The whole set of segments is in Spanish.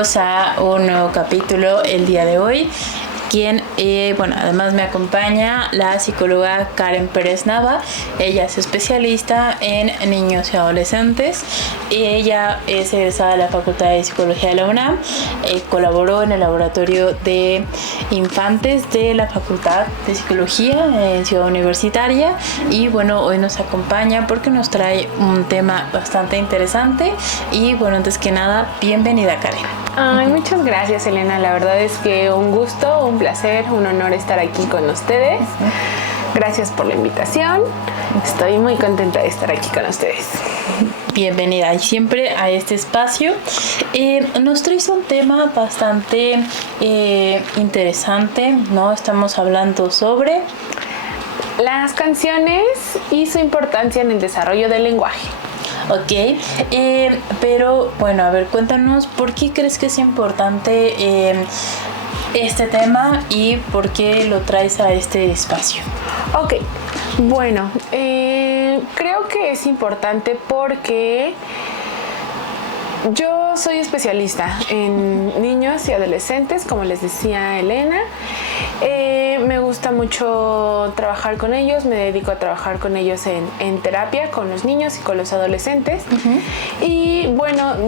bienvenidos a un nuevo capítulo el día de hoy. Quien, además me acompaña la psicóloga Karen Pérez Nava. Ella es especialista en niños y adolescentes y ella es egresada de la Facultad de Psicología de la UNAM. Colaboró en el laboratorio de infantes de la Facultad de Psicología en Ciudad Universitaria y hoy nos acompaña porque nos trae un tema bastante interesante y antes que nada, bienvenida Karen. Ay, muchas gracias Elena, la verdad es que un gusto, un placer, un honor estar aquí con ustedes. Gracias por la invitación, estoy muy contenta de estar aquí con ustedes. Bienvenida y siempre a este espacio. Nos traes un tema bastante interesante, ¿no? Estamos hablando sobre las canciones y su importancia en el desarrollo del lenguaje. Ok, pero a ver, cuéntanos por qué crees que es importante este tema y por qué lo traes a este espacio. Ok, creo que es importante porque yo soy especialista en niños y adolescentes, como les decía Elena. Me gusta mucho trabajar con ellos, me dedico a trabajar con ellos en terapia, con los niños y con los adolescentes. Uh-huh. Y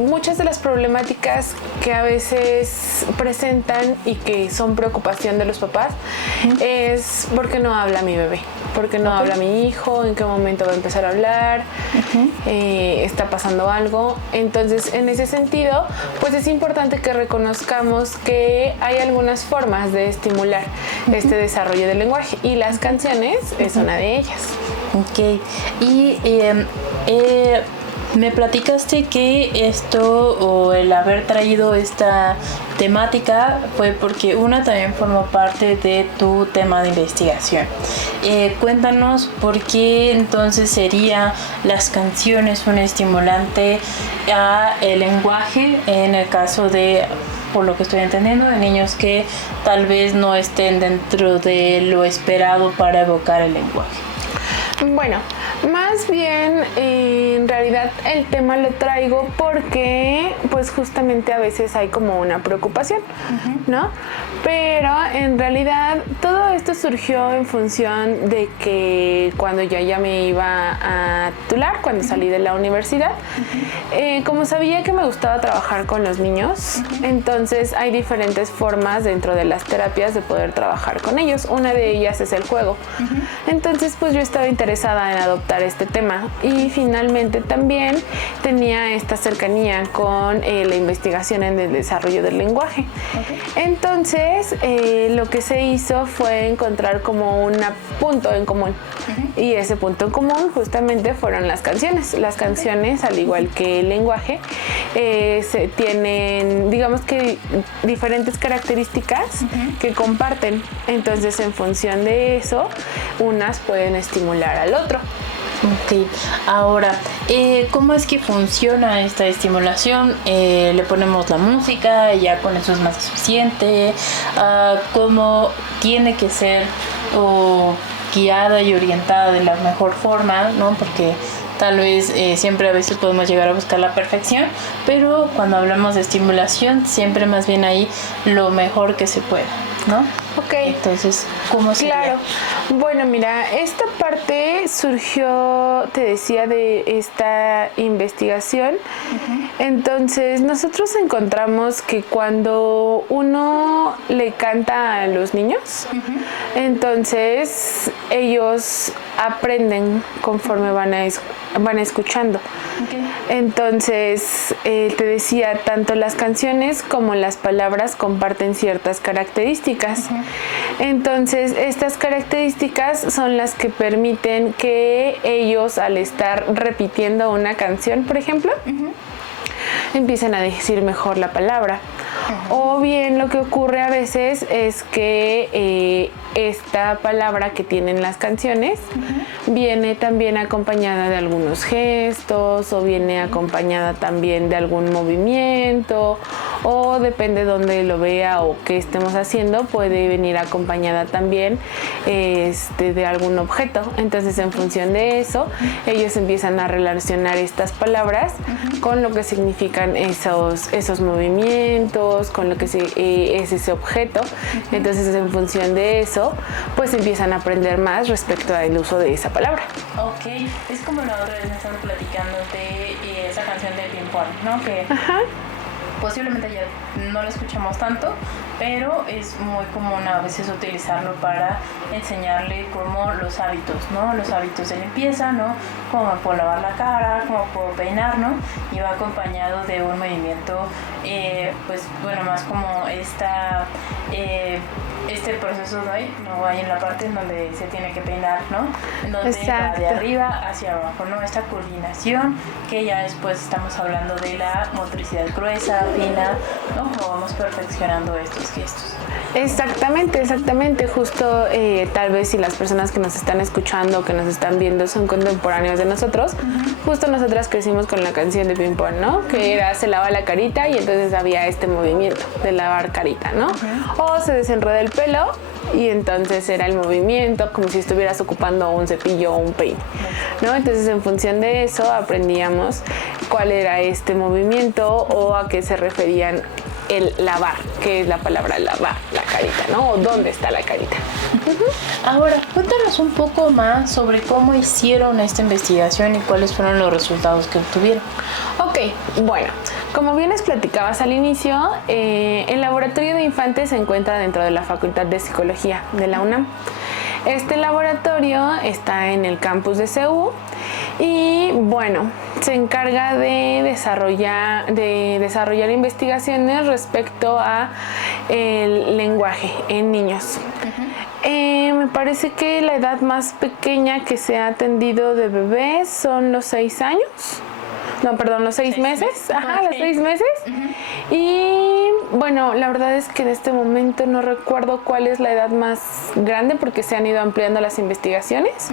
muchas de las problemáticas que a veces presentan y que son preocupación de los papás uh-huh. es ¿por qué no habla mi bebé? ¿Por qué no habla mi hijo? ¿En qué momento va a empezar a hablar? Uh-huh. ¿Está pasando algo? Entonces, en ese sentido, pues es importante que reconozcamos que hay algunas formas de estimular uh-huh. este desarrollo del lenguaje y las canciones uh-huh. es una de ellas. Ok. Y me platicaste que esto o el haber traído esta temática fue porque una también formó parte de tu tema de investigación. Cuéntanos por qué entonces sería las canciones un estimulante a el lenguaje en el caso de, por lo que estoy entendiendo, de niños que tal vez no estén dentro de lo esperado para evocar el lenguaje. Más bien en realidad el tema lo traigo porque pues justamente a veces hay como una preocupación, uh-huh. ¿no? Pero en realidad todo esto surgió en función de que cuando ya me iba a titular, cuando uh-huh. salí de la universidad, uh-huh. Como sabía que me gustaba trabajar con los niños, uh-huh. entonces hay diferentes formas dentro de las terapias de poder trabajar con ellos. Una de ellas es el juego. Uh-huh. Entonces pues yo estaba interesada en adoptar este tema y finalmente también tenía esta cercanía con la investigación en el desarrollo del lenguaje. Okay. Entonces lo que se hizo fue encontrar como un punto en común uh-huh. y ese punto en común justamente fueron las canciones. Las canciones, al igual que el lenguaje, tienen, digamos que, diferentes características uh-huh. que comparten. Entonces, en función de eso, unas pueden estimular al otro. Ok, ahora, ¿cómo es que funciona esta estimulación? ¿Le ponemos la música y ya con eso es más suficiente? ¿Cómo tiene que ser guiada y orientada de la mejor forma, ¿no? Porque tal vez siempre a veces podemos llegar a buscar la perfección, pero cuando hablamos de estimulación, siempre más bien ahí lo mejor que se pueda, ¿no? Ok. Entonces, ¿cómo sería? Claro. Mira, esta parte surgió, te decía, de esta investigación. Uh-huh. Entonces, nosotros encontramos que cuando uno le canta a los niños, uh-huh. entonces ellos aprenden conforme van escuchando. Okay. Entonces, te decía, tanto las canciones como las palabras comparten ciertas características. Uh-huh. Entonces, estas características son las que permiten que ellos, al estar repitiendo una canción, por ejemplo, uh-huh. empiecen a decir mejor la palabra. Uh-huh. O bien lo que ocurre a veces es que esta palabra que tienen las canciones uh-huh. viene también acompañada de algunos gestos o viene acompañada también de algún movimiento o depende dónde lo vea o qué estemos haciendo, puede venir acompañada también de algún objeto. Entonces, en función de eso, ellos empiezan a relacionar estas palabras con lo que significan esos movimientos, con lo que es ese objeto. Entonces, en función de eso, pues empiezan a aprender más respecto al uso de esa palabra. Ok, es como la otra vez me estaban platicando de esa canción de Ping-Pong, ¿no? Que posiblemente ya no la escuchamos tanto, pero es muy común a veces utilizarlo para enseñarle como los hábitos, ¿no? Los hábitos de limpieza, ¿no? Cómo me puedo lavar la cara, cómo puedo peinar, ¿no? Y va acompañado de un movimiento, pues bueno, más como este proceso, ¿no? Hay en la parte en donde se tiene que peinar, ¿no? En donde va de arriba hacia abajo, ¿no? Esta coordinación, que ya después estamos hablando de la motricidad gruesa, fina, ¿no? Como vamos perfeccionando estos gestos. Exactamente. Justo tal vez si las personas que nos están escuchando o que nos están viendo son contemporáneos de nosotros, justo nosotras crecimos con la canción de Ping-Pong, ¿no? Que era se lava la carita y entonces había este movimiento de lavar carita, ¿no? O se desenreda el pelo y entonces era el movimiento como si estuvieras ocupando un cepillo o un peine, ¿no? Entonces, en función de eso aprendíamos cuál era este movimiento o a qué se referían el lavar, que es la palabra lavar la carita, ¿no? O dónde está la carita. Ahora, cuéntanos un poco más sobre cómo hicieron esta investigación y cuáles fueron los resultados que obtuvieron. Ok, bueno, como bien les platicabas al inicio, el laboratorio de infantes se encuentra dentro de la Facultad de Psicología de la UNAM. Este laboratorio está en el campus de CU y bueno, se encarga de desarrollar investigaciones respecto a el lenguaje en niños. Me parece que la edad más pequeña que se ha atendido de bebés son los 6 años. No, perdón, los 6 meses. Ajá, los 6 meses. Y bueno, la verdad es que en este momento no recuerdo cuál es la edad más grande porque se han ido ampliando las investigaciones,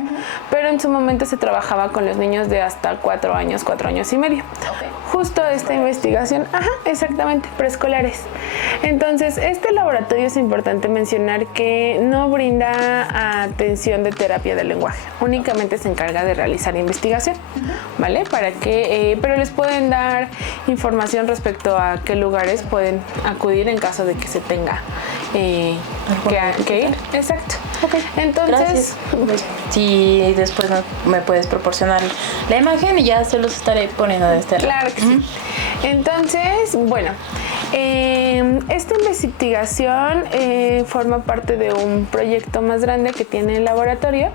pero en su momento se trabajaba con los niños de hasta 4 años, 4 años y medio. Justo esta investigación, exactamente, preescolares. Entonces, este laboratorio es importante mencionar que no brinda atención de terapia del lenguaje, únicamente se encarga de realizar investigación, ¿vale? Para que, pero les pueden dar información respecto a qué lugares pueden acudir en caso de que se tenga que ir. Exacto. Entonces, si después me puedes proporcionar la imagen y ya se los estaré poniendo de este lado. Claro que sí. Entonces, bueno, esta investigación forma parte de un proyecto más grande que tiene el laboratorio.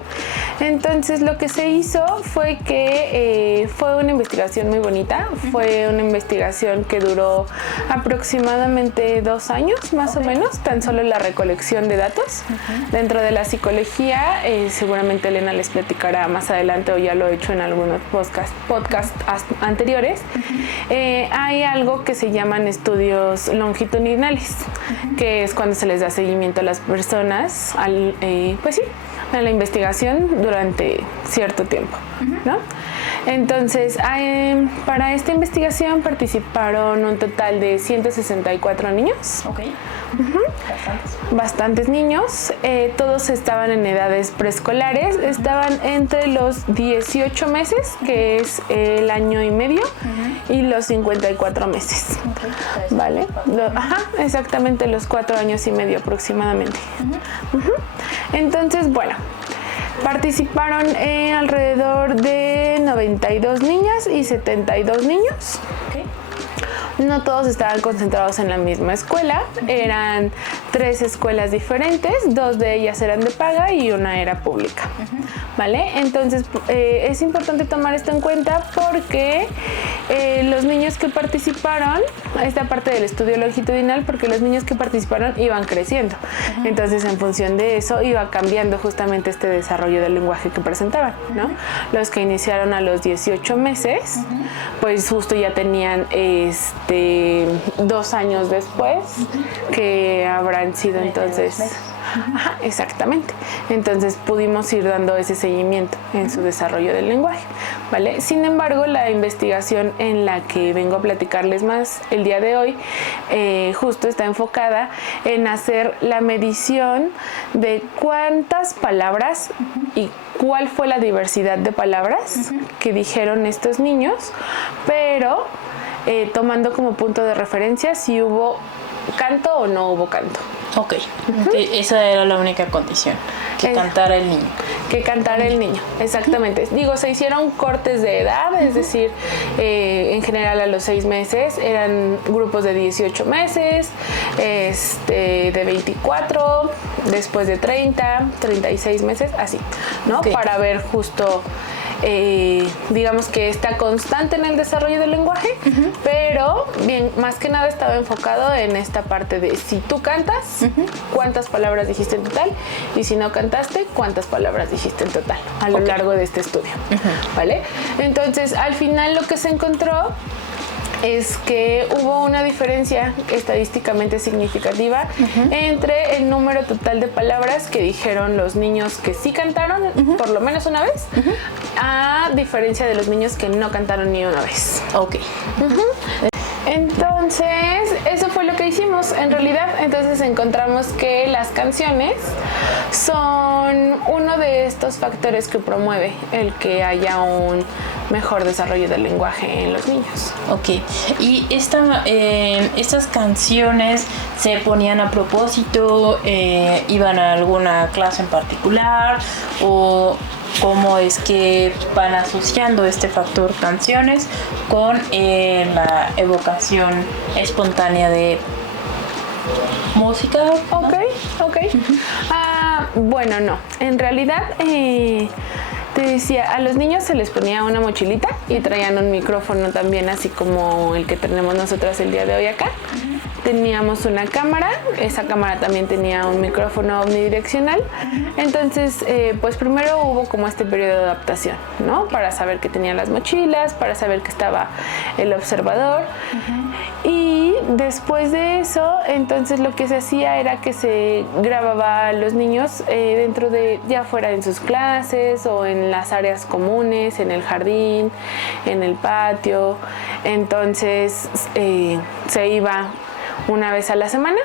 Entonces, lo que se hizo fue que fue una investigación muy bonita. Fue una investigación que duró aproximadamente 2 años, más o menos, tan solo la recolección de datos. Dentro de la psicología, seguramente Elena les platicará más adelante o ya lo he hecho en algunos podcasts anteriores. Hay algo que se llaman estudios longitudinales, que es cuando se les da seguimiento a las personas a la investigación durante cierto tiempo, ¿no? Entonces, para esta investigación participaron un total de 164 niños. Bastantes niños, todos estaban en edades preescolares, estaban entre los 18 meses, que es el año y medio, y los 54 meses, ¿vale? Exactamente los 4 años y medio aproximadamente. Entonces, bueno, participaron alrededor de 92 niñas y 72 niños. No todos estaban concentrados en la misma escuela, eran 3 escuelas diferentes, 2 de ellas eran de paga y una era pública, ¿vale? Entonces es importante tomar esto en cuenta porque los niños que participaron, esta parte del estudio longitudinal, porque los niños que participaron iban creciendo, entonces en función de eso iba cambiando justamente este desarrollo del lenguaje que presentaban, ¿no? Los que iniciaron a los 18 meses, pues justo ya tenían 2 años después, que habrán sido entonces Ajá, exactamente. Entonces pudimos ir dando ese seguimiento en su desarrollo del lenguaje, ¿vale? Sin embargo, la investigación en la que vengo a platicarles más el día de hoy justo está enfocada en hacer la medición de cuántas palabras y cuál fue la diversidad de palabras que dijeron estos niños, pero tomando como punto de referencia si hubo canto o no hubo canto. Ok, esa era la única condición, que cantara el niño. Que cantara el niño, exactamente. Digo, se hicieron cortes de edad, es decir, en general a los 6 meses, eran grupos de 18 meses, de 24, después de 30, 36 meses, así, ¿no? Okay. Para ver justo... digamos que está constante en el desarrollo del lenguaje, pero bien, más que nada estaba enfocado en esta parte de si tú cantas, cuántas palabras dijiste en total, y si no cantaste, cuántas palabras dijiste en total a lo largo de este estudio, ¿vale? Entonces, al final lo que se encontró es que hubo una diferencia estadísticamente significativa entre el número total de palabras que dijeron los niños que sí cantaron por lo menos una vez, a diferencia de los niños que no cantaron ni una vez. Ok. Entonces, eso fue lo que hicimos en realidad. Entonces encontramos que las canciones son uno de estos factores que promueve el que haya un mejor desarrollo del lenguaje en los niños. Ok, y estas canciones se ponían a propósito, iban a alguna clase en particular, o cómo es que van asociando este factor canciones con la evocación espontánea de música. ¿No? Ok. Bueno, no, en realidad te decía, a los niños se les ponía una mochilita y traían un micrófono también, así como el que tenemos nosotras el día de hoy acá. Teníamos una cámara, esa cámara también tenía un micrófono omnidireccional. Entonces, pues primero hubo como este periodo de adaptación, ¿no? Para saber que tenían las mochilas, para saber que estaba el observador. Y después de eso, entonces lo que se hacía era que se grababa a los niños dentro de, ya fuera en sus clases o en las áreas comunes, en el jardín, en el patio. Entonces se iba una vez a la semana,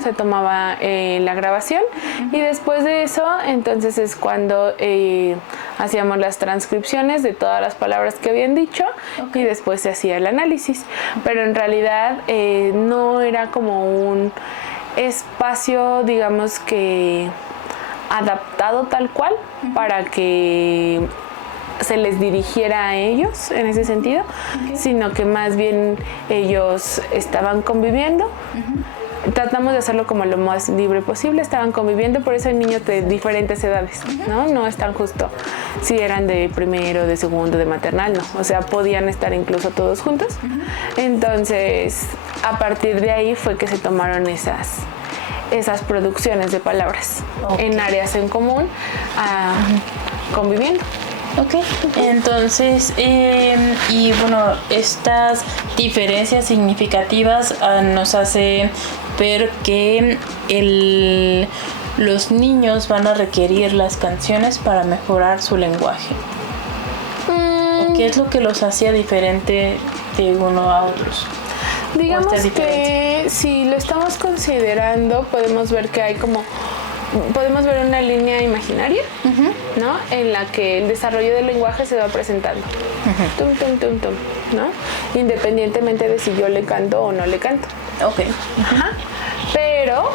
se tomaba la grabación y después de eso entonces es cuando hacíamos las transcripciones de todas las palabras que habían dicho y después se hacía el análisis, pero en realidad no era como un espacio, digamos que adaptado tal cual para que se les dirigiera a ellos en ese sentido, sino que más bien ellos estaban conviviendo. Tratamos de hacerlo como lo más libre posible, estaban conviviendo, por eso hay niños de diferentes edades, ¿no? No es tan justo si eran de primero, de segundo, de maternal, no, o sea, podían estar incluso todos juntos. Entonces, a partir de ahí fue que se tomaron esas producciones de palabras en áreas en común, conviviendo. Ok, entonces, y bueno, estas diferencias significativas nos hacen ver que los niños van a requerir las canciones para mejorar su lenguaje. ¿Qué es lo que los hacía diferente de uno a otros? Digamos que si lo estamos considerando, podemos ver que hay podemos ver una línea imaginaria, ¿no? En la que el desarrollo del lenguaje se va presentando. Tum, tum, tum, tum, ¿no? Independientemente de si yo le canto o no le canto. Ok. Pero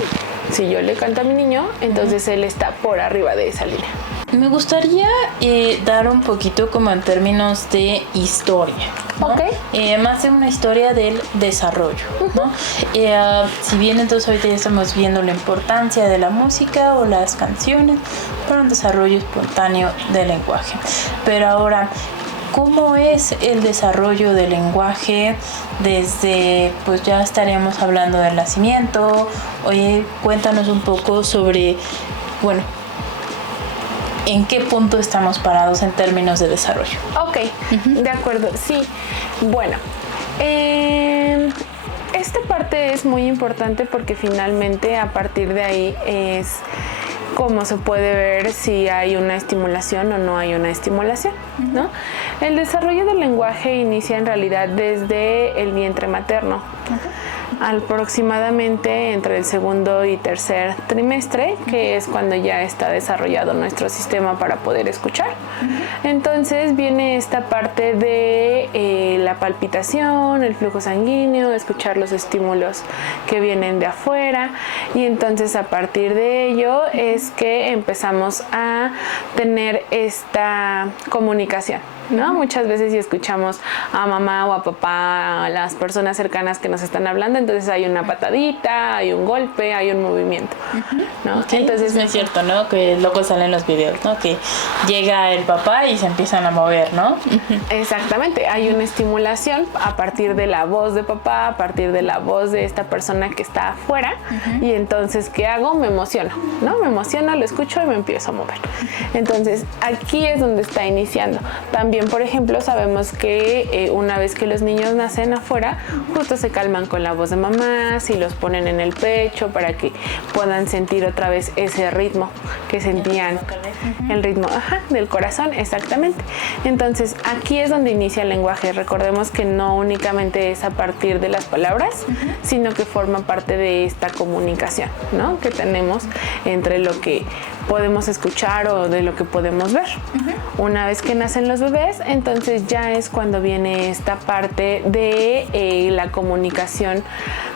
si yo le canto a mi niño, entonces él está por arriba de esa línea. Me gustaría dar un poquito como en términos de historia, ¿no? Más de una historia del desarrollo, ¿no? Si bien entonces ahorita ya estamos viendo la importancia de la música o las canciones para un desarrollo espontáneo del lenguaje, pero ahora, ¿cómo es el desarrollo del lenguaje desde, pues ya estaríamos hablando del nacimiento? Oye, cuéntanos un poco sobre, bueno, ¿en qué punto estamos parados en términos de desarrollo? Ok, de acuerdo, sí. Bueno, esta parte es muy importante porque finalmente a partir de ahí es cómo se puede ver si hay una estimulación o no hay una estimulación, ¿no? El desarrollo del lenguaje inicia en realidad desde el vientre materno. Aproximadamente entre el segundo y tercer trimestre, que es cuando ya está desarrollado nuestro sistema para poder escuchar. Entonces viene esta parte de la palpitación, el flujo sanguíneo, escuchar los estímulos que vienen de afuera, y entonces a partir de ello es que empezamos a tener esta comunicación, ¿no? Muchas veces si escuchamos a mamá o a papá, a las personas cercanas que nos están hablando, entonces hay una patadita, hay un golpe, hay un movimiento, ¿no? Sí, entonces es cierto, ¿no? Que luego salen los videos, ¿no? Que llega el papá y se empiezan a mover, ¿no? Exactamente, hay una estimulación a partir de la voz de papá, a partir de la voz de esta persona que está afuera, y entonces ¿qué hago? Me emociono, ¿no? Me emociono, lo escucho y me empiezo a mover. Entonces aquí es donde está iniciando. También, por ejemplo, sabemos que una vez que los niños nacen afuera, justo se calman con la voz de mamá, si los ponen en el pecho para que puedan sentir otra vez ese ritmo que sentían, el ritmo del corazón, exactamente. Entonces aquí es donde inicia el lenguaje. Recordemos que no únicamente es a partir de las palabras, sino que forma parte de esta comunicación, ¿no? Que tenemos entre lo que podemos escuchar o de lo que podemos ver. Una vez que nacen los bebés, entonces ya es cuando viene esta parte de la comunicación,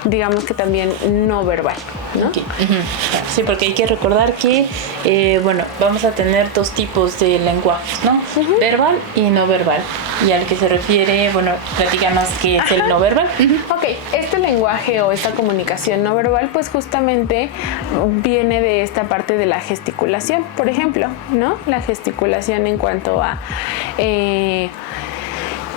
digamos que también no verbal, ¿no? Okay. Sí, porque hay que recordar que, bueno, vamos a tener dos tipos de lenguajes, ¿no? Verbal y no verbal. Y al que se refiere, bueno, platícanos qué es el no verbal. Ok, este lenguaje o esta comunicación no verbal, pues justamente viene de esta parte de la gesticulación, por ejemplo, ¿no? La gesticulación en cuanto a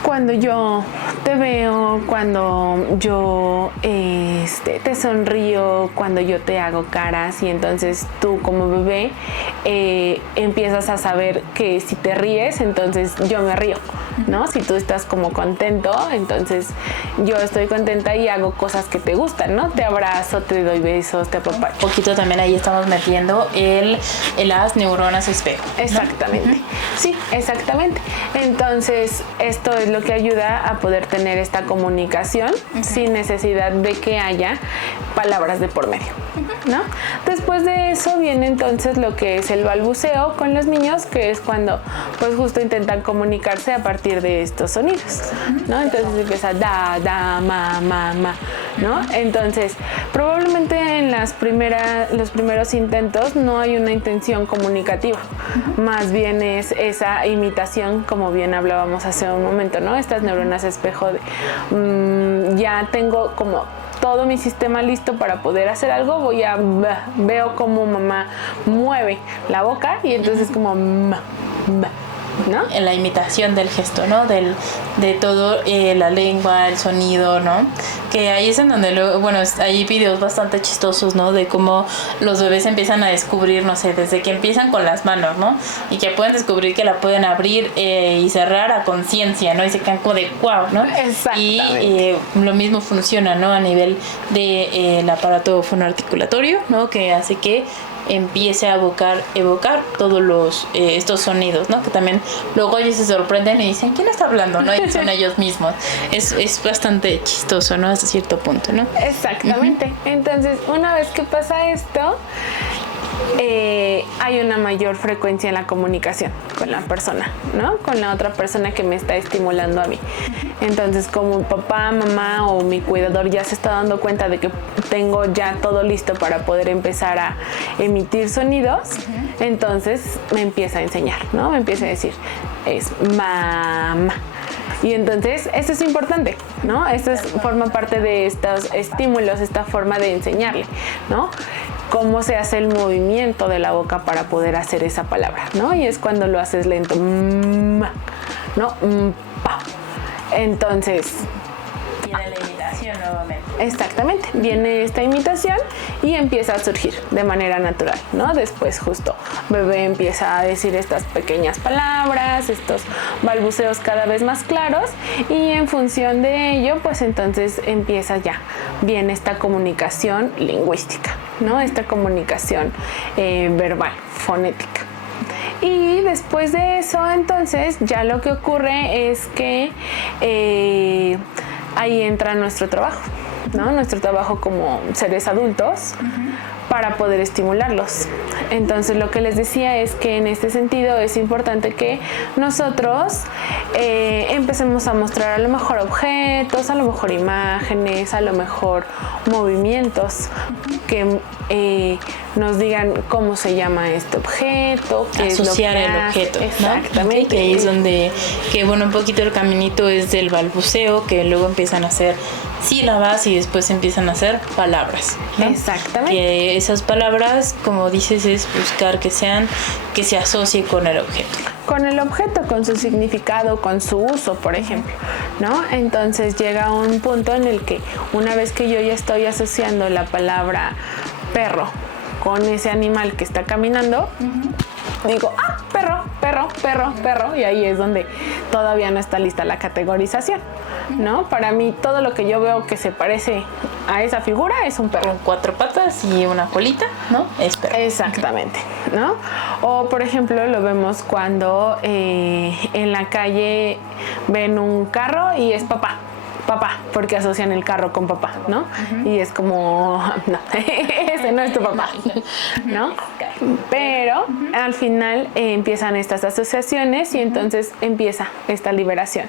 cuando yo te veo, cuando yo te sonrío, cuando yo te hago caras, y entonces tú como bebé empiezas a saber que si te ríes, entonces yo me río, ¿no? Si tú estás como contento, entonces yo estoy contenta y hago cosas que te gustan, ¿no? Te abrazo, te doy besos, te apapacho. Un poquito también ahí estamos metiendo las neuronas espejo, ¿no? Exactamente, sí, exactamente. Entonces esto es lo que ayuda a poder tener esta comunicación sin necesidad de que haya palabras de por medio, ¿no? Después de eso viene entonces lo que es el balbuceo con los niños, que es cuando pues justo intentan comunicarse a partir de estos sonidos, ¿no? Entonces empieza da, da, ma, ¿no? Entonces probablemente en los primeros intentos no hay una intención comunicativa, más bien es esa imitación, como bien hablábamos hace un momento, ¿no? Estas neuronas espejo de ya tengo como todo mi sistema listo para poder hacer algo, veo como mamá mueve la boca y entonces como ¿no? En la imitación del gesto, ¿no? De todo, la lengua, el sonido, ¿no? Que ahí es en donde, bueno, hay videos bastante chistosos, ¿no? De cómo los bebés empiezan a descubrir, no sé, desde que empiezan con las manos, ¿no? Y que pueden descubrir que la pueden abrir y cerrar a conciencia, ¿no? Y se quedan como de wow, ¿no? Exactamente. Y lo mismo funciona, ¿no? A nivel de el aparato fonoarticulatorio, ¿no? Que hace que empiece a evocar todos estos sonidos, ¿no? Que también luego ellos se sorprenden y dicen, ¿quién está hablando? ¿No? Y son ellos mismos. Es bastante chistoso, ¿no? Hasta cierto punto, ¿no? Exactamente. Entonces, una vez que pasa esto, hay una mayor frecuencia en la comunicación con la persona, ¿no? Con la otra persona que me está estimulando a mí. Entonces, como papá, mamá o mi cuidador ya se está dando cuenta de que tengo ya todo listo para poder empezar a emitir sonidos, entonces me empieza a enseñar, ¿no? Me empieza a decir, es mamá. Y entonces, esto es importante, ¿no? Forma parte de estos estímulos, esta forma de enseñarle, ¿no? Cómo se hace el movimiento de la boca para poder hacer esa palabra, ¿no? Y es cuando lo haces lento, ¿no? Pa. Entonces... Tiene la imitación nuevamente. Exactamente, viene esta imitación y empieza a surgir de manera natural, ¿no? Después justo bebé empieza a decir estas pequeñas palabras, estos balbuceos cada vez más claros y en función de ello, pues entonces empieza ya bien esta comunicación lingüística, ¿no? Esta comunicación verbal, fonética. Y después de eso, entonces, ya lo que ocurre es que ahí entra nuestro trabajo, ¿no? Nuestro trabajo como seres adultos para poder estimularlos. Entonces, lo que les decía es que en este sentido es importante que nosotros empecemos a mostrar a lo mejor objetos, a lo mejor imágenes, a lo mejor movimientos que nos digan cómo se llama este objeto, qué asociar es lo que el objeto, ¿no? exactamente. Que ahí es donde, que bueno, un poquito el caminito es del balbuceo, que luego empiezan a hacer sílabas y después empiezan a hacer palabras, ¿no? Exactamente. Que esas palabras, como dices, es buscar que se asocie con el objeto. Con el objeto, con su significado, con su uso, por ejemplo, ¿no? Entonces llega un punto en el que una vez que yo ya estoy asociando la palabra perro con ese animal que está caminando, digo, perro, perro, perro, perro, y ahí es donde todavía no está lista la categorización, ¿no? Para mí todo lo que yo veo que se parece a esa figura es un perro. Con 4 patas y una colita, ¿no? Es perro. Exactamente, ¿no? O por ejemplo lo vemos cuando en la calle ven un carro y es papá, porque asocian el carro con papá, ¿no? Y es como, no, ese no es tu papá, ¿no? Pero al final empiezan estas asociaciones y entonces empieza esta liberación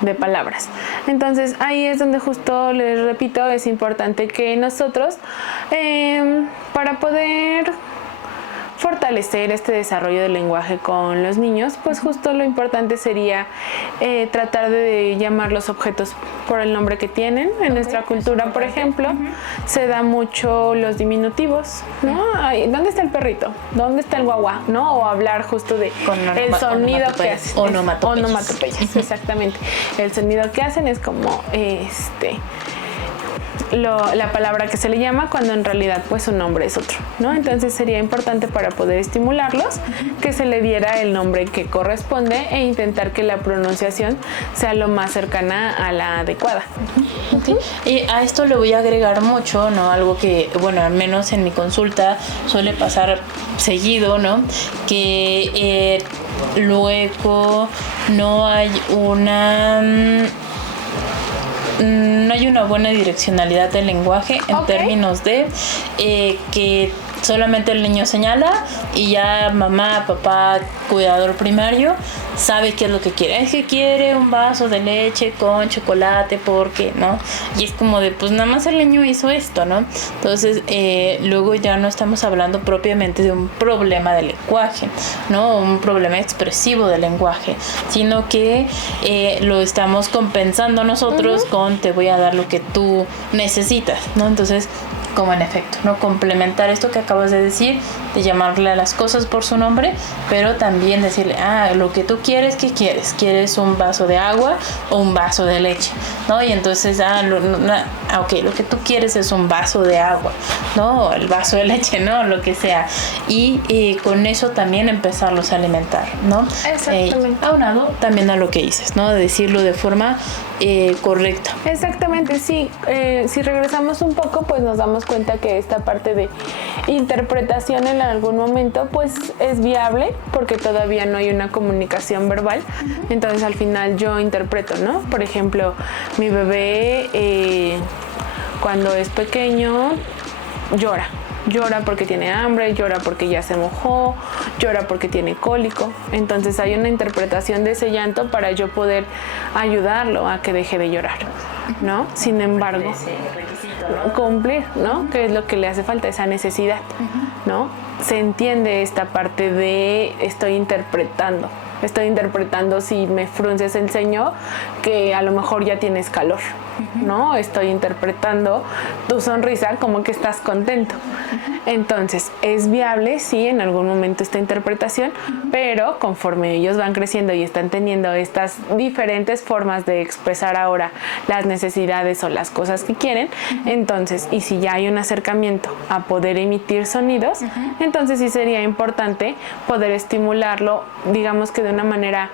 de palabras. Entonces ahí es donde justo les repito, es importante que nosotros, para poder fortalecer este desarrollo del lenguaje con los niños, pues justo lo importante sería tratar de llamar los objetos por el nombre que tienen. En nuestra cultura, por ejemplo, se da mucho los diminutivos, ¿no? ¿Dónde está el perrito? ¿Dónde está el guagua? ¿No? O hablar justo de el sonido que hacen. Onomatopeyas, exactamente. El sonido que hacen es como la palabra que se le llama cuando en realidad pues su nombre es otro, ¿no? Entonces sería importante para poder estimularlos que se le diera el nombre que corresponde e intentar que la pronunciación sea lo más cercana a la adecuada. Okay. Y a esto le voy a agregar mucho, ¿no? Algo que, bueno, al menos en mi consulta suele pasar seguido, ¿no? Que luego no hay una buena direccionalidad del lenguaje en términos de que solamente el niño señala y ya mamá, papá, cuidador primario sabe qué es lo que quiere. Es que quiere un vaso de leche con chocolate porque, ¿no? Y es como de, pues nada más el niño hizo esto, ¿no? Entonces, luego ya no estamos hablando propiamente de un problema de lenguaje, ¿no? Un problema expresivo del lenguaje, sino que lo estamos compensando nosotros con te voy a dar lo que tú necesitas, ¿no? Entonces, como en efecto, ¿no? Complementar esto que acabas de decir, de llamarle a las cosas por su nombre, pero también decirle, lo que tú quieres, ¿qué quieres? ¿Quieres un vaso de agua o un vaso de leche? ¿No? Y entonces, lo que tú quieres es un vaso de agua, ¿no? O el vaso de leche, ¿no? Lo que sea. Y con eso también empezarlos a alimentar, ¿no? Exactamente. Aunado también a lo que dices, ¿no? De decirlo de forma correcta. Exactamente, sí. Si regresamos un poco, pues nos damos cuenta que esta parte de interpretación en algún momento pues es viable porque todavía no hay una comunicación verbal. Entonces al final yo interpreto, ¿no? Por ejemplo, mi bebé cuando es pequeño llora porque tiene hambre, llora porque ya se mojó, llora porque tiene cólico. Entonces hay una interpretación de ese llanto para yo poder ayudarlo a que deje de llorar, ¿no? Sin embargo, cumplir, ¿no? Que es lo que le hace falta, esa necesidad, ¿no? Se entiende esta parte de estoy interpretando si me frunces el ceño que a lo mejor ya tienes calor, ¿no? Estoy interpretando tu sonrisa como que estás contento. Entonces, es viable, sí, en algún momento esta interpretación, pero conforme ellos van creciendo y están teniendo estas diferentes formas de expresar ahora las necesidades o las cosas que quieren, Entonces, y si ya hay un acercamiento a poder emitir sonidos, entonces sí sería importante poder estimularlo, digamos que de una manera,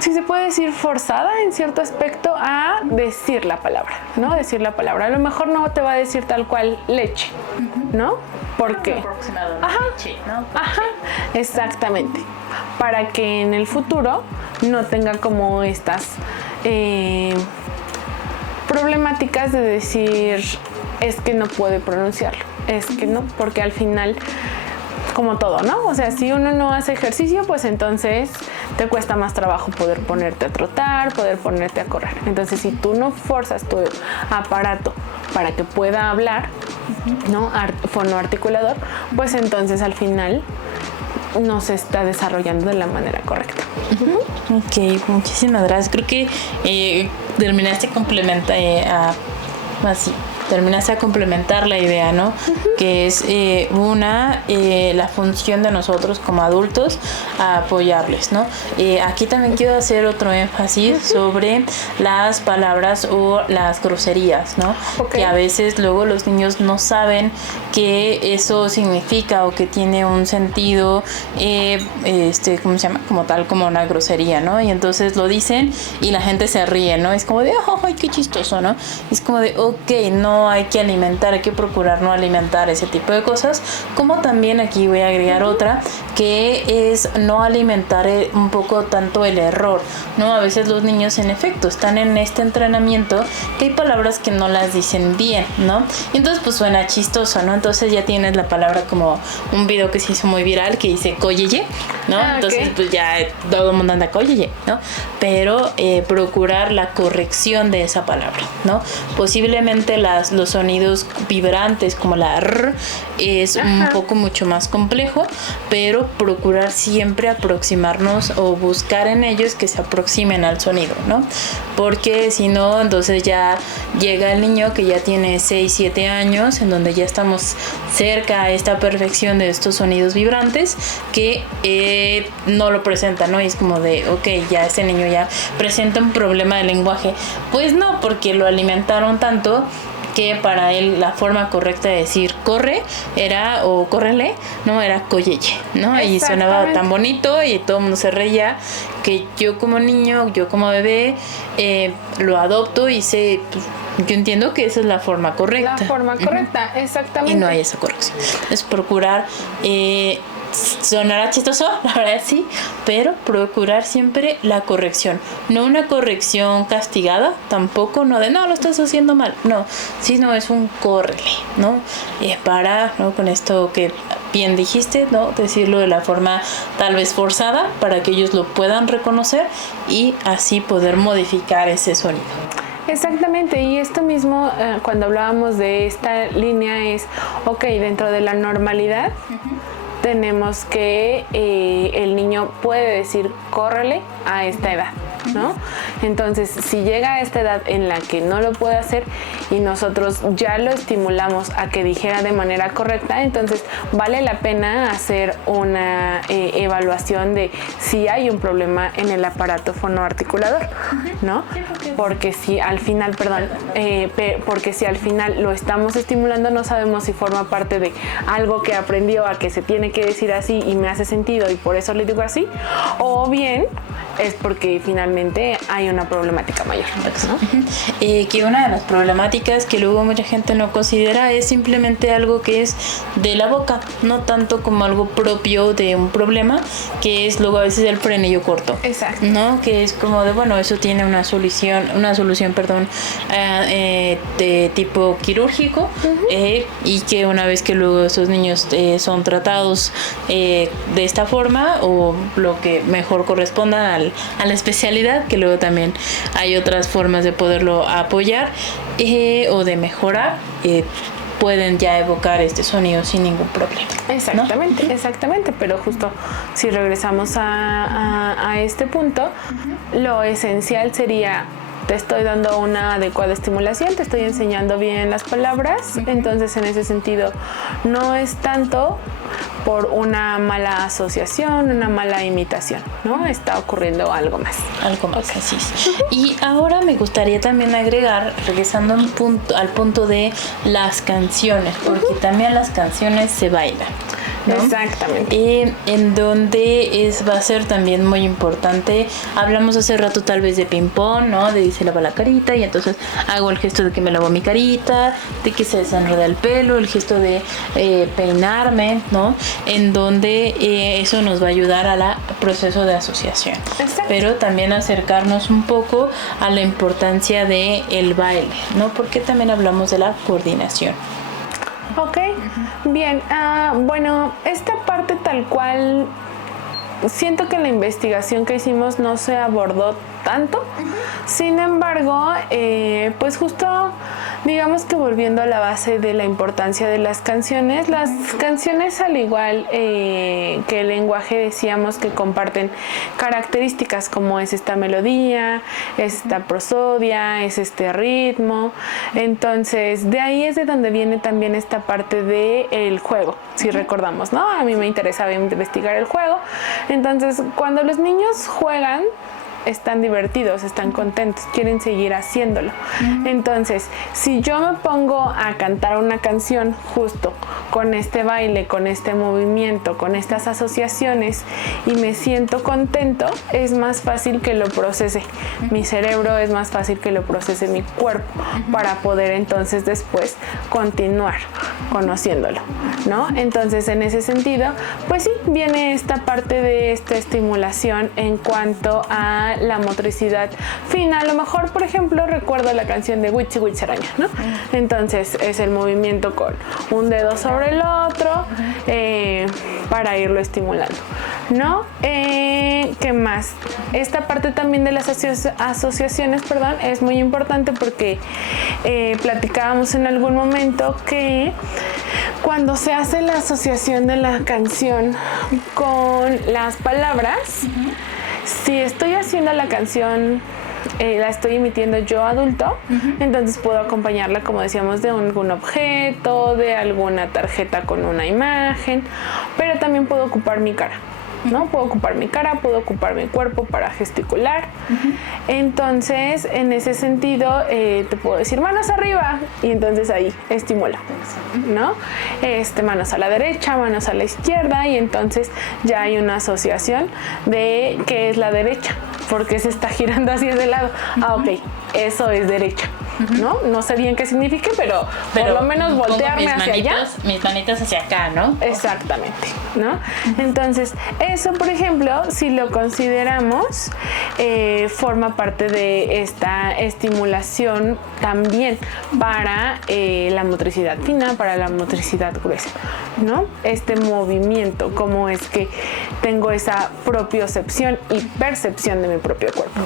si se puede decir, forzada en cierto aspecto a decir la palabra, ¿no? Decir la palabra. A lo mejor no te va a decir tal cual leche, ¿no? ¿Por qué? Leche, ¿no? Ajá, exactamente. Para que en el futuro no tenga como estas problemáticas de decir, es que no puede pronunciarlo, es que no, porque al final, como todo, ¿no? O sea, si uno no hace ejercicio, pues entonces te cuesta más trabajo poder ponerte a trotar, poder ponerte a correr. Entonces, si tú no forzas tu aparato para que pueda hablar, ¿no? Fonoarticulador, pues entonces al final no se está desarrollando de la manera correcta. Ok, muchísimas gracias. Creo que terminaste a complementar la idea, ¿no? Que es la función de nosotros como adultos a apoyarles, ¿no? Aquí también quiero hacer otro énfasis sobre las palabras o las groserías, ¿no? Que a veces luego los niños no saben que eso significa o que tiene un sentido, ¿cómo se llama? Como tal, como una grosería, ¿no? Y entonces lo dicen y la gente se ríe, ¿no? Es como de, ¡ay, qué chistoso!, ¿no? Es como de, ok, no hay que alimentar, hay que procurar no alimentar ese tipo de cosas, como también aquí voy a agregar otra, que es no alimentar un poco tanto el error, ¿no? A veces los niños en efecto están en este entrenamiento que hay palabras que no las dicen bien, ¿no? Y entonces pues suena chistoso, ¿no? Entonces ya tienes la palabra como un video que se hizo muy viral que dice coyeye, ¿no? Entonces pues ya todo el mundo anda coyeye, ¿no? Pero procurar la corrección de esa palabra, ¿no? Posiblemente los sonidos vibrantes como la R es un poco mucho más complejo, pero procurar siempre aproximarnos o buscar en ellos que se aproximen al sonido, ¿no? Porque si no, entonces ya llega el niño que ya tiene 6, 7 años, en donde ya estamos cerca a esta perfección de estos sonidos vibrantes que no lo presenta, ¿no? Y es como de, ok, ya ese niño ya presenta un problema de lenguaje. Pues no, porque lo alimentaron tanto que para él la forma correcta de decir corre era, o córrele, no, era coyeye, ¿no? Y sonaba tan bonito y todo el mundo se reía, que yo como niño, yo como bebé, lo adopto y sé, pues, yo entiendo que esa es la forma correcta. La forma correcta, exactamente. Y no hay esa corrección. Es procurar sonará chistoso, la verdad sí, pero procurar siempre la corrección, no una corrección castigada, tampoco, no de no, lo estás haciendo mal, no, sino es un córrele, ¿no? Para, ¿no? Con esto que bien dijiste, ¿no? Decirlo de la forma tal vez forzada para que ellos lo puedan reconocer y así poder modificar ese sonido. Exactamente, y esto mismo cuando hablábamos de esta línea es, ok, dentro de la normalidad tenemos que el niño puede decir córrele a esta edad, ¿no? Entonces, si llega a esta edad en la que no lo puede hacer y nosotros ya lo estimulamos a que dijera de manera correcta, entonces vale la pena hacer una evaluación de si hay un problema en el aparato fonoarticulador, ¿no? Porque si al final, porque si al final lo estamos estimulando, no sabemos si forma parte de algo que aprendió a que se tiene que decir así y me hace sentido y por eso le digo así, o bien es porque finalmente hay una problemática mayor, ¿no? Que una de las problemáticas que luego mucha gente no considera es simplemente algo que es de la boca, no tanto como algo propio de un problema, que es luego a veces el frenillo corto. Exacto. ¿No? Que es como de, bueno, eso tiene una solución, de tipo quirúrgico, y que una vez que luego esos niños son tratados de esta forma o lo que mejor corresponda a la especialidad, que luego también hay otras formas de poderlo apoyar o de mejorar, pueden ya evocar este sonido sin ningún problema. Exactamente, ¿no? Exactamente, pero justo si regresamos a este punto, lo esencial sería te estoy dando una adecuada estimulación, te estoy enseñando bien las palabras, entonces en ese sentido no es tanto por una mala asociación, una mala imitación, ¿no? Está ocurriendo algo más. Algo más, así es. Y ahora me gustaría también agregar, regresando al punto de las canciones, porque también las canciones se bailan, ¿no? Exactamente. En donde va a ser también muy importante. Hablamos hace rato tal vez de ping-pong, ¿no? De se lava la carita y entonces hago el gesto de que me lavo mi carita, de que se desenreda el pelo, el gesto de peinarme, ¿no? En donde eso nos va a ayudar al proceso de asociación. Exacto. Pero también acercarnos un poco a la importancia de el baile, ¿no? Porque también hablamos de la coordinación. Ok, bien. Bueno, esta parte tal cual, siento que en la investigación que hicimos no se abordó tanto. Sin embargo, pues justo, digamos que volviendo a la base de la importancia de las canciones al igual que el lenguaje, decíamos que comparten características como es esta melodía, es esta prosodia, es este ritmo. Entonces, de ahí es de donde viene también esta parte del juego, si recordamos, ¿no? A mí me interesaba investigar el juego. Entonces, cuando los niños juegan, están divertidos, están contentos, quieren seguir haciéndolo. Entonces, si yo me pongo a cantar una canción justo con este baile, con este movimiento, con estas asociaciones y me siento contento, es más fácil que lo procese mi cerebro, es más fácil que lo procese mi cuerpo para poder entonces después continuar conociéndolo, ¿no? Entonces, en ese sentido, pues sí, viene esta parte de esta estimulación en cuanto a la motricidad fina. A lo mejor, por ejemplo, recuerdo la canción de Witchy Witch Araña, ¿no? Entonces es el movimiento con un dedo sobre el otro para irlo estimulando, ¿no? ¿Qué más? Esta parte también de las asociaciones, es muy importante porque platicábamos en algún momento que cuando se hace la asociación de la canción con las palabras, si estoy haciendo la canción, la estoy emitiendo yo adulto, entonces puedo acompañarla, como decíamos, de algún objeto, de alguna tarjeta con una imagen, pero también puedo ocupar mi cara, ¿no? Puedo ocupar mi cara, puedo ocupar mi cuerpo para gesticular. Entonces, en ese sentido, te puedo decir manos arriba y entonces ahí estimula, ¿no? Manos a la derecha, manos a la izquierda y entonces ya hay una asociación de qué es la derecha, porque se está girando hacia ese lado. Ok, eso es derecha, ¿no? No sé bien qué significa, pero por lo menos voltearme hacia allá. Mis manitas hacia acá, ¿no? Exactamente, ¿no? Entonces, eso, por ejemplo, si lo consideramos, forma parte de esta estimulación también para la motricidad fina, para la motricidad gruesa, ¿no? Este movimiento, cómo es que tengo esa propiocepción y percepción de mi propio cuerpo,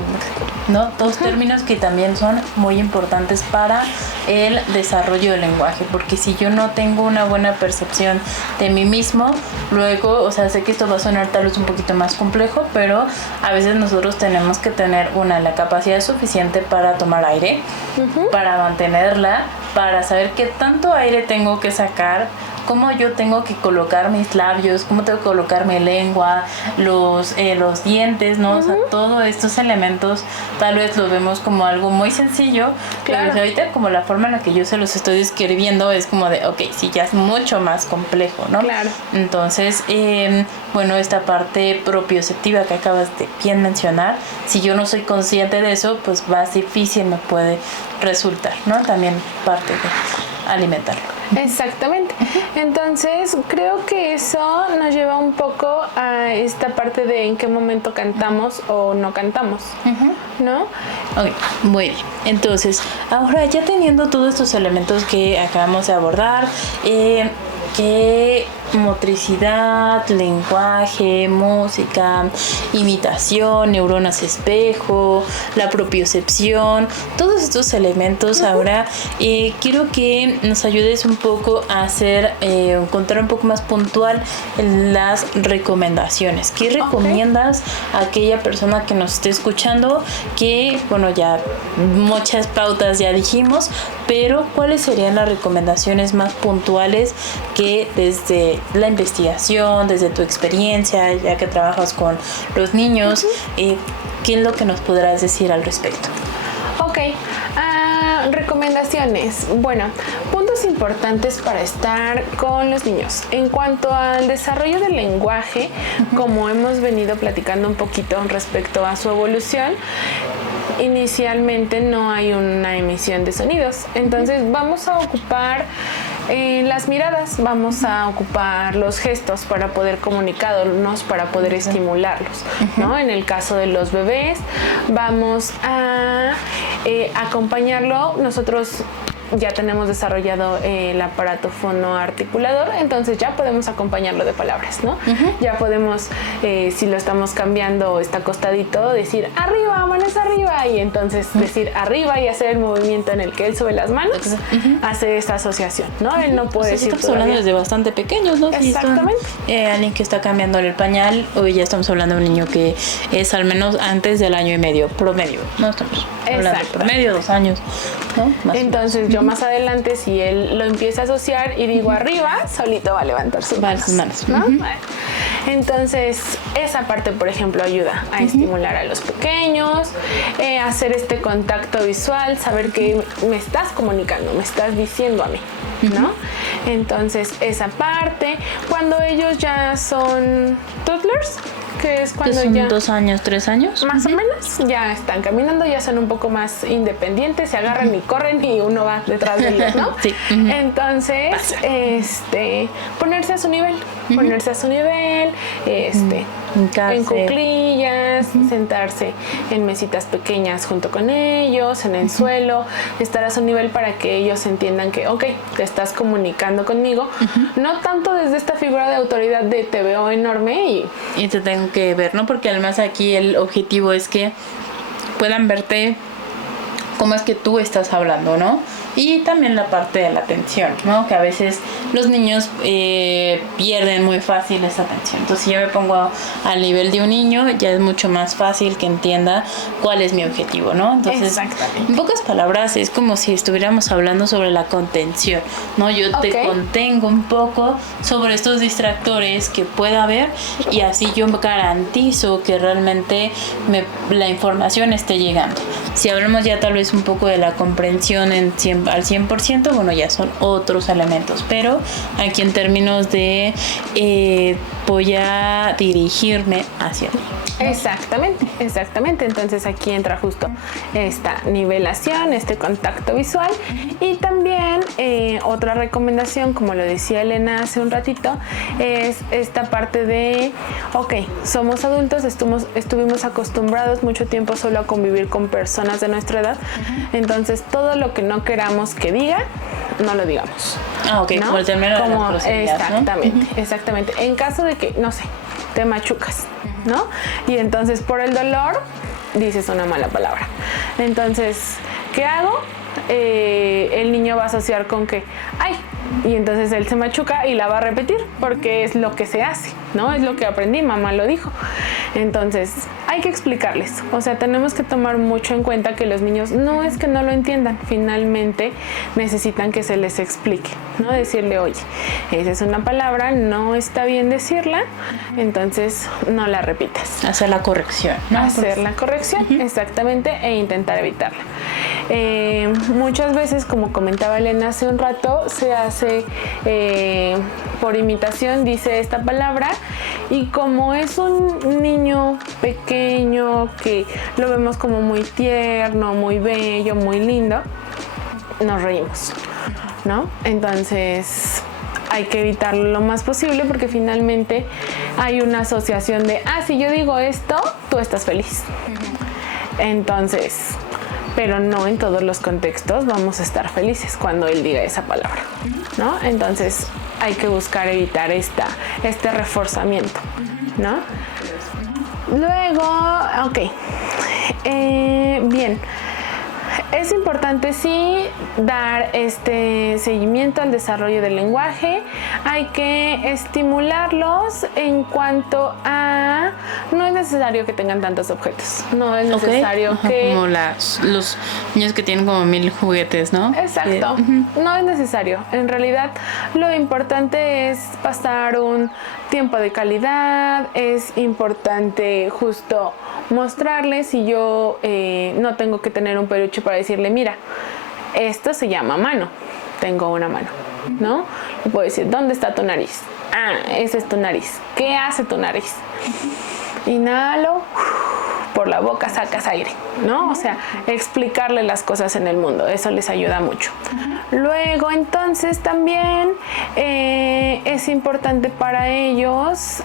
¿no? Dos términos que también son muy importantes para el desarrollo del lenguaje, porque si yo no tengo una buena percepción de mí mismo, luego, o sea, sé que esto va a sonar tal vez un poquito más complejo, pero a veces nosotros tenemos que tener la capacidad suficiente para tomar aire, para mantenerla, para saber qué tanto aire tengo que sacar, cómo yo tengo que colocar mis labios, cómo tengo que colocar mi lengua, los dientes, ¿no? O sea, todos estos elementos tal vez los vemos como algo muy sencillo, claro. Pero ahorita como la forma en la que yo se los estoy describiendo es como de, ok, sí, ya es mucho más complejo, ¿no? Claro. Entonces, esta parte propioceptiva que acabas de bien mencionar, si yo no soy consciente de eso, pues más difícil me puede resultar, ¿no? También parte de alimentarlo. Exactamente. Entonces, creo que eso nos lleva un poco a esta parte de en qué momento cantamos o no cantamos, ¿no? Ok, muy bien. Entonces, ahora ya teniendo todos estos elementos que acabamos de abordar, ¿qué motricidad, lenguaje, música, imitación, neuronas espejo, la propiocepción, todos estos elementos. Ahora quiero que nos ayudes un poco a encontrar un poco más puntual las recomendaciones. ¿Qué recomiendas a aquella persona que nos esté escuchando? Que, bueno, ya muchas pautas ya dijimos, pero ¿cuáles serían las recomendaciones más puntuales que desde la investigación, desde tu experiencia, ya que trabajas con los niños, qué es lo que nos podrás decir al respecto? Ok, recomendaciones. Bueno, puntos importantes para estar con los niños. En cuanto al desarrollo del lenguaje, como hemos venido platicando un poquito respecto a su evolución, inicialmente no hay una emisión de sonidos. Entonces vamos a ocupar las miradas, vamos a ocupar los gestos para poder comunicarnos, para poder estimularlos, ¿no? En el caso de los bebés, vamos a acompañarlo. Nosotros ya tenemos desarrollado el aparato fonoarticulador, entonces ya podemos acompañarlo de palabras, ¿no? Ya podemos, si lo estamos cambiando, está acostadito, decir arriba, manos arriba, y entonces decir arriba y hacer el movimiento en el que él sube las manos, hace esta asociación, ¿no? Él no puede decir estamos hablando desde bastante pequeños, ¿no? Exactamente. Alguien que está cambiando el pañal, hoy ya estamos hablando de un niño que es al menos antes del año y medio, promedio, no estamos hablando de promedio, 2 años, ¿no? Más entonces yo más adelante, si él lo empieza a asociar y digo arriba, solito va a levantar sus manos, ¿no? Entonces, esa parte, por ejemplo, ayuda a estimular a los pequeños, hacer este contacto visual, saber que me estás comunicando, me estás diciendo a mí, ¿no? Entonces, esa parte, cuando ellos ya son toddlers, que es cuando son ya 2 años, 3 años más o menos, ya están caminando, ya son un poco más independientes, se agarran y corren y uno va detrás de ellos, ¿no? Sí. Entonces, ponerse a su nivel, en cuclillas, sentarse en mesitas pequeñas junto con ellos, en el suelo, estar a su nivel para que ellos entiendan que, ok, te estás comunicando conmigo, no tanto desde esta figura de autoridad de te veo enorme y te tengo que ver, ¿no? Porque además aquí el objetivo es que puedan verte cómo es que tú estás hablando, ¿no? Y también la parte de la atención, ¿no? Que a veces los niños pierden muy fácil esa atención. Entonces, si yo me pongo al nivel de un niño, ya es mucho más fácil que entienda cuál es mi objetivo, ¿no? Entonces, en pocas palabras, es como si estuviéramos hablando sobre la contención, ¿no? Yo te contengo un poco sobre estos distractores que pueda haber y así yo garantizo que realmente la información esté llegando. Si hablamos ya tal vez un poco de la comprensión al 100%, bueno, ya son otros elementos, pero aquí en términos de voy a dirigirme hacia ti. Exactamente. Entonces aquí entra justo esta nivelación, este contacto visual y también otra recomendación, como lo decía Elena hace un ratito, es esta parte de, ok, somos adultos, estuvimos acostumbrados mucho tiempo solo a convivir con personas de nuestra edad, entonces todo lo que no queramos que diga, no lo digamos. Ok, ¿no? Como el término de las groserías, exactamente. En caso de que, no sé, te machucas, ¿no? Y entonces por el dolor dices una mala palabra. Entonces, ¿qué hago? El niño va a asociar con que, ¡ay! Y entonces él se machuca y la va a repetir porque es lo que se hace, ¿no? Es lo que aprendí, mamá lo dijo. Entonces, hay que explicarles. O sea, tenemos que tomar mucho en cuenta que los niños no es que no lo entiendan, finalmente necesitan que se les explique, ¿no? Decirle, oye, esa es una palabra, no está bien decirla, entonces no la repitas. Hacer la corrección, ¿no? Hacer la corrección, exactamente, e intentar evitarla. Muchas veces, como comentaba Elena hace un rato, se hace por imitación, dice esta palabra, y como es un niño pequeño que lo vemos como muy tierno, muy bello, muy lindo, nos reímos, ¿no? Entonces hay que evitarlo lo más posible porque finalmente hay una asociación de, si yo digo esto, tú estás feliz. Entonces, pero no en todos los contextos vamos a estar felices cuando él diga esa palabra, ¿no? Entonces hay que buscar evitar este reforzamiento, ¿no? Luego, ok, bien. Es importante sí dar este seguimiento al desarrollo del lenguaje. Hay que estimularlos en cuanto a... No es necesario que tengan tantos objetos. No es necesario que... Como los niños que tienen como 1000 juguetes, ¿no? Exacto. No es necesario. En realidad lo importante es pasar un tiempo de calidad. Es importante justo mostrarles, y yo no tengo que tener un peluche para decirle, mira, esto se llama mano, tengo una mano, ¿no? Le puedo decir, ¿dónde está tu nariz? Ah, esa es tu nariz. ¿Qué hace tu nariz? Inhalo, por la boca sacas aire, ¿no? O sea, explicarle las cosas en el mundo, eso les ayuda mucho. Luego, entonces, también es importante para ellos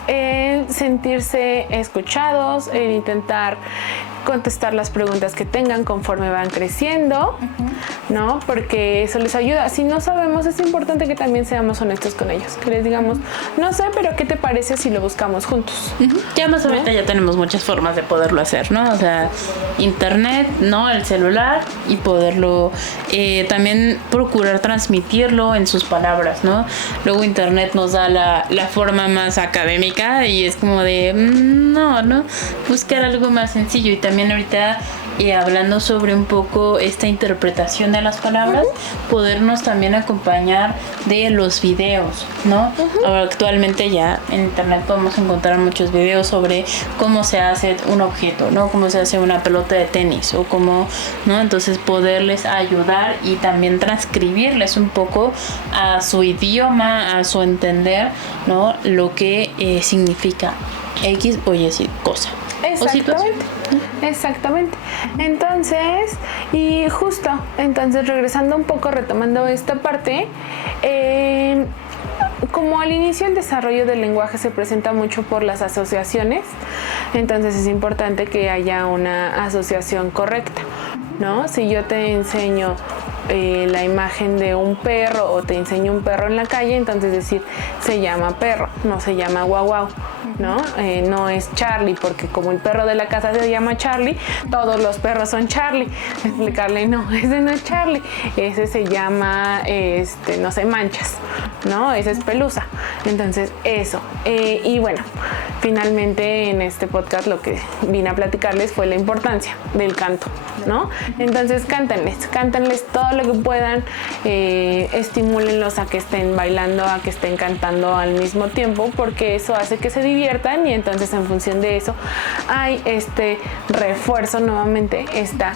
sentirse escuchados, intentar contestar las preguntas que tengan conforme van creciendo, ¿no? Porque eso les ayuda. Si no sabemos, es importante que también seamos honestos con ellos, que les digamos, no sé, pero ¿qué te parece si lo buscamos juntos? Ya más ¿no? ahorita ya tenemos muchas formas de poderlo hacer, ¿no? O sea, internet, ¿no? El celular, y poderlo también procurar transmitirlo en sus palabras, ¿no? Luego internet nos da la forma más académica y es como de, no, buscar algo más sencillo. Y también ahorita hablando sobre un poco esta interpretación de las palabras, podernos también acompañar de los videos, ¿no? Ahora, actualmente ya en internet podemos encontrar muchos videos sobre cómo se hace un objeto, ¿no? Cómo se hace una pelota de tenis o cómo, ¿no? Entonces poderles ayudar y también transcribirles un poco a su idioma, a su entender, ¿no? Lo que significa X o Y cosa. Exactamente. Entonces, regresando un poco, retomando esta parte, como al inicio el desarrollo del lenguaje se presenta mucho por las asociaciones, entonces es importante que haya una asociación correcta, ¿no? Si yo te enseño la imagen de un perro o te enseño un perro en la calle, entonces decir, se llama perro, no se llama guau guau, ¿no? No es Charlie, porque como el perro de la casa se llama Charlie, todos los perros son Charlie. Explicarle, no, ese no es Charlie, ese se llama, no sé, Manchas, ¿no? Ese es Pelusa. Entonces, eso. Y bueno, finalmente en este podcast lo que vine a platicarles fue la importancia del canto, ¿no? Entonces, cántenles todo lo que puedan, estimúlenlos a que estén bailando, a que estén cantando al mismo tiempo, porque eso hace que se diviertan, y entonces en función de eso hay este refuerzo nuevamente, esta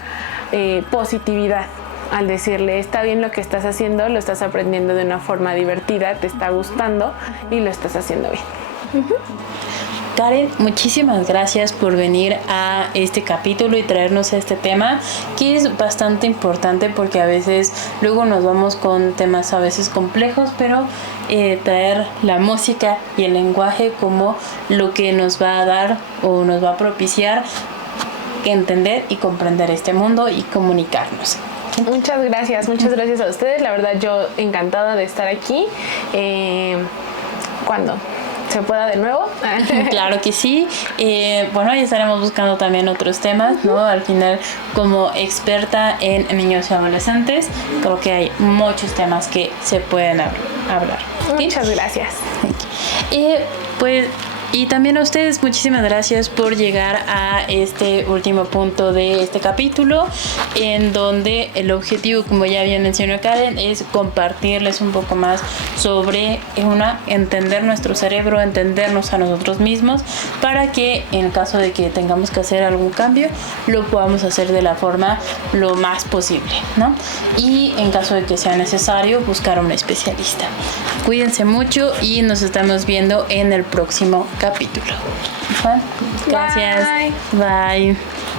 positividad al decirle, está bien lo que estás haciendo, lo estás aprendiendo de una forma divertida, te está gustando y lo estás haciendo bien. Karen, muchísimas gracias por venir a este capítulo y traernos este tema, que es bastante importante porque a veces luego nos vamos con temas a veces complejos, pero traer la música y el lenguaje como lo que nos va a dar o nos va a propiciar entender y comprender este mundo y comunicarnos. Muchas gracias a ustedes, la verdad yo encantada de estar aquí. ¿Cuándo se pueda de nuevo? Claro que sí. Bueno, ya estaremos buscando también otros temas, ¿no? Al final, como experta en niños y adolescentes, creo que hay muchos temas que se pueden hablar. Muchas gracias. Pues, y también a ustedes, muchísimas gracias por llegar a este último punto de este capítulo, en donde el objetivo, como ya bien mencionó Karen, es compartirles un poco más sobre entender nuestro cerebro, entendernos a nosotros mismos, para que en caso de que tengamos que hacer algún cambio, lo podamos hacer de la forma lo más posible, ¿no? Y en caso de que sea necesario, buscar a un especialista. Cuídense mucho y nos estamos viendo en el próximo capítulo. Gracias. Bye. Bye.